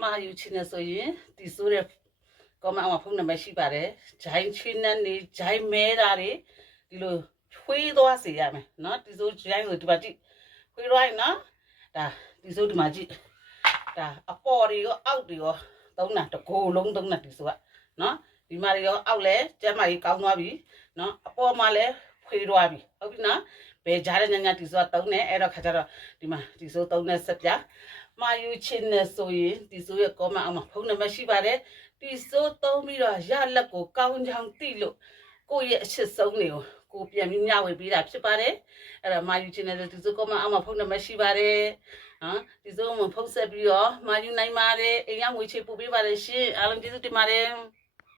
မှာယူချင်တယ်ဆိုရင်ဒီဆိုတဲ့ကောမအောင်ဖုန်းနံပါတ်ရှိပါတယ်ဂျိုင်းချင်းနဲ့နေဂျိုင်းမဲတာတွေဒီလိုဖွေးသွားစေရမယ်နော်ဒီဆိုဂျိုင်းဆိုဒီပါကြည့်ဖွေးလိုက်နော်ဒါဒီဆိုဒီမှာကြည့်ဒါအပေါ်တွေရောအောက်တွေရောသုံးတာတကိုယ်လုံးသုံးတာဒီဆိုကနော်ဒီမှာတွေရောအောက်လဲကျမ်းမာကြီးကောင်းသွားပြီနော်အပေါ်မှာလဲဖွေးသွားပြီဟုတ်ပြီနော်ဘယ်ကြားတဲ့ညညဒီဆိုကသုံးတယ်အဲ့တော့ခါကျတော့ဒီမှာဒီဆိုသုံးတဲ့ဆက်ပြမှာယူချင်တယ်ဆိုရင်ဒီဆိုရဲ့ကောမအောင်မှာဖုန်းနံပါတ်ရှိပါတယ်ဒီဆိုသုံးပြီးတော့ရလက်ကိုကောင်းချောင်းတိလို့ကိုယ့်ရဲ့အချစ်ဆုံးတွေကိုကိုပြန်ပြီးမျှဝေပေးတာဖြစ်ပါတယ်အဲ့တော့မှာယူချင်တယ်ဒီဆိုကောမအောင်မှာဖုန်းနံပါတ်ရှိပါတယ်နော်ဒီဆိုမှဖုန်းဆက်ပြီးတော့မှာယူနိုင်ပါတယ်အိမ်ရောက်ငွေချေပို့ပေးပါတယ်ရှင်အားလုံးကျေးဇူးတင်ပါတယ်